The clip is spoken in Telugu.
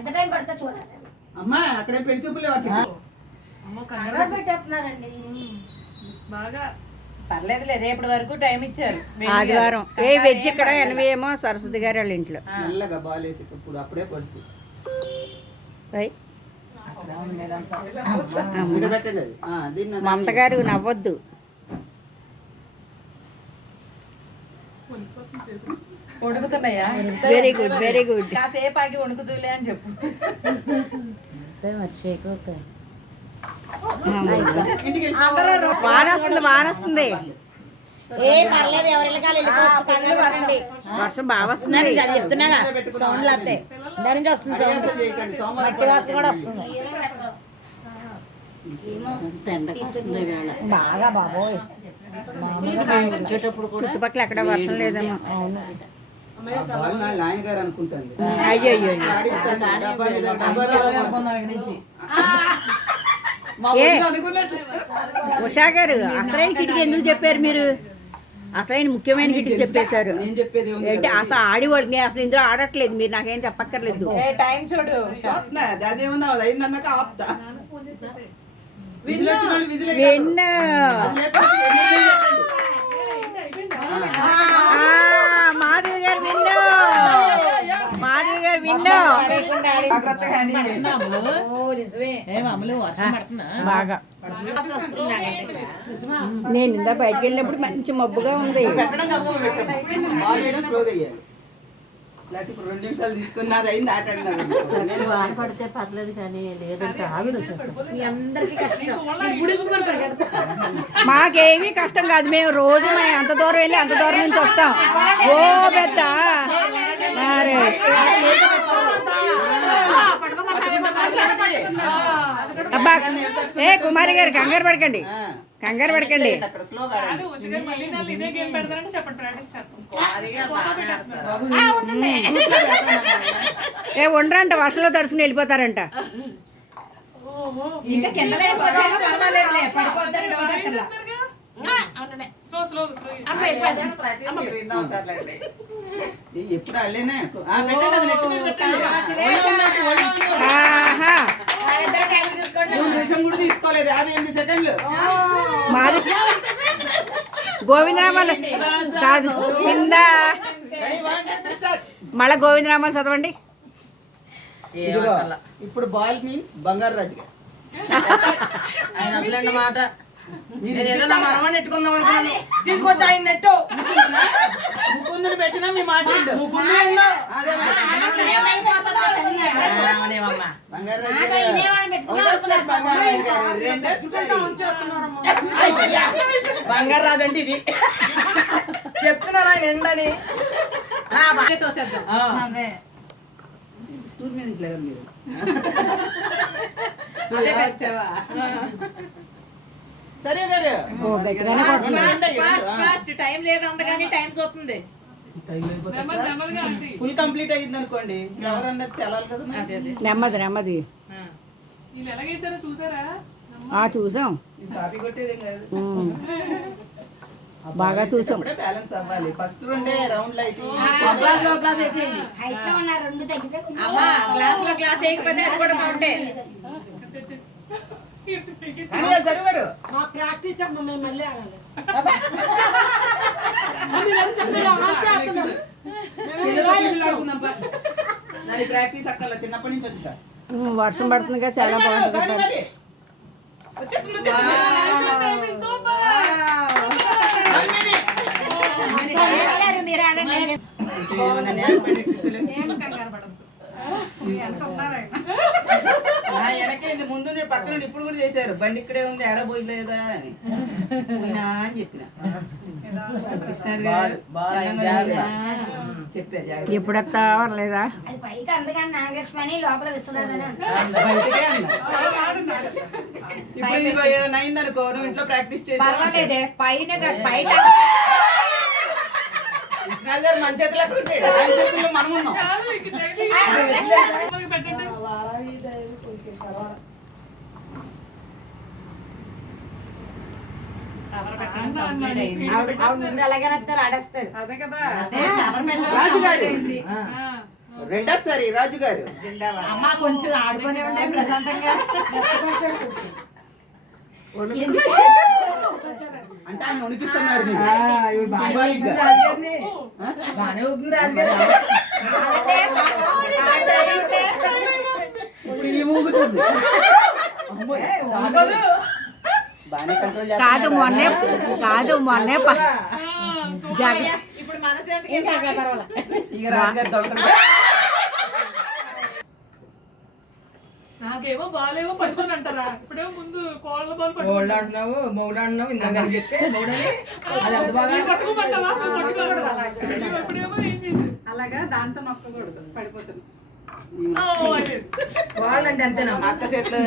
ఎంత టైం పడుతుందో చూడాలి. అమ్మా అక్కడే పెళ్ళి చూపులే వాటికి అమ్మ కంగారు పెట్టేస్తున్నారండి బాగా పర్లేదులే రేపటి వరకు టైం ఇచ్చారు. ఆదివారం. ఏ వెజ్ ఇక్కడ ఎనభై ఏమో సరస్వతి గారి వాళ్ళ ఇంట్లో. మెల్లగా బాలేసేటప్పుడు అప్పుడే పడుతుంది. మమత గారు నవ్వొద్దు. వణుకుతున్నాయా? వెరీ గుడ్ వెరీ గుడ్ కాసేపు ఆగి వణుకుతులే అని చెప్పు. ఇంటికి వెళ్ళి వాన వస్తుంది వాన వస్తుంది ఏ పర్లేదు ఎవరి వర్షం. బాగా వస్తుంది. చెప్తున్నాగా సౌండ్ లేకపోతే. దాని నుంచి వస్తుంది సౌండ్ మట్టి వాసన కూడా వస్తుంది. బాగా బాబోయ్. చుట్టుపక్కల ఎక్కడ వర్షం లేదేమో ఆ బాల్ నా నాయనగారు అనుకుంటాను ఉషా గారు అసలైన కిటికీ ఎందుకు చెప్పారు మీరు? అసలైన ముఖ్యమైన కిటికీ చెప్పేశారు. నేను చెప్పేది ఏముంది ఏంటి కదా. అసలు ఆడివాళ్ళు నేను అసలు ఇందులో ఆడట్లేదు మీరు నాకేం చెప్పక్కర్లేదు. ఏ టైం చూడు. చూస్తున్నా, బాగా. నేను ఇందా బయటకు వెళ్ళినప్పుడు మంచి మబ్బుగా ఉంది. రెండు నిమిషాలు అయింది ఆట పడితే పర్లేదు కానీ లేదంటే ఆవిడ మీ అందరికీ కష్టం. మాకేమీ కష్టం కాదు మేము రోజు మేము అంత దూరం వెళ్ళి అంత దూరం నుంచి వస్తాం. ఓ పెద్ద. ఏ కుమారి గారు కంగారు పడకండి. కంగారు పడకండి. ఏ ఉండరంట వర్షంలో తడుచుకుని వెళ్ళిపోతారంట. ఇంకా తీసుకోలేదు యాభై ఎనిమిది సెకండ్లు. మాది గోవిందరామాలు. కాదు కింద. మళ్ళా గోవిందరామాలు చదవండి. ఇప్పుడు బాల్ మీన్స్ బంగారు రాజు గారు. ఆయన అసలు మాట. మీరు నేను ఏదో నా మనమని నెట్టుకుందాం అనుకున్నాను. తీసుకొచ్చి ఆయన నెట్టు. ముకుందుని పెట్టినా మీ మాట బంగారు అంటే ఇది చెప్తున్నారు ఆయన ఎండని. ఆ, బాగా తోసేద్దాం. ఆ. స్టూల్ మీద మీరు. సరే ఫాస్ట్ టైం లేదు అంతగాని టైం చూస్తుంది. ఫుల్ కంప్లీట్ అయ్యింది అనుకోండి. ఎవరన్నది తెలాలి కదా మరి. నెమ్మది నెమ్మది. చూసారా? ఆ చూసాం. బాగా చూసాం. బ్యాలెన్స్ అవ్వాలి. ఫస్ట్ రెండే రౌండ్ అయితే లో క్లాస్ వేసేయండి. హైట్లో ఉన్న రెండు తగ్గితే అమ్మా క్లాస్లో క్లాస్ వేయకపోతే అది కూడా కౌంటే అది సరివారు దాని ప్రాక్టీస్ అక్కల చిన్నప్పటి నుంచి వచ్చా? వర్షం పడుతుందిగా చాలా బాగుంటుంది. మరి. వచ్చేస్తుంది. ఏమన్నా నేర్పడే ట్రిక్కులు? ఆ, వెనకే ఉంది, ముందు పక్కన ఇప్పుడు కూడా చేశారు. బండి ఇక్కడే ఉంది ఎడ పోయలేదా అని. పోయినా అని చెప్పిన. ఎప్పుడు లేదా పైకి అందుకని నాగలక్ష్మి లోపల. ఇప్పుడు నువ్వు ఇంట్లో ప్రాక్టీస్ చేసి పర్వాలేదే పైన బయట మన చేతిలో మనం ఉన్నాం పెట్టండి ఆవిడ ఆవిడ ముందు అలాగే ఆడేస్తారు. రాజు గారు ఆ. రెండోసారి రాజు గారు అమ్మ కొంచెం ఆడుకునే ఉండే ప్రశాంతంగా. అంటే ఆయన ఇవి బాగానే ఊపుతుంది రాజుగారు. ఇప్పుడు ఈ ఊగుతుంది కాదు మొన్నే కాదు మొన్నే నాకేమో బాలేమో పట్టుకొని అంటారా? ఇప్పుడేమో ముందు కోళ్ళ బాల్ పట్టుకుంటా అంటున్నావు మౌడు అంటున్నావు ఇందాక పట్టుకోమంటావా? ఇప్పుడేమో ఏం చేసి అలాగా దాంతో నొక్కకూడదు పడిపోతుంది. అంటే అంతేనా? అక్క చేతిలో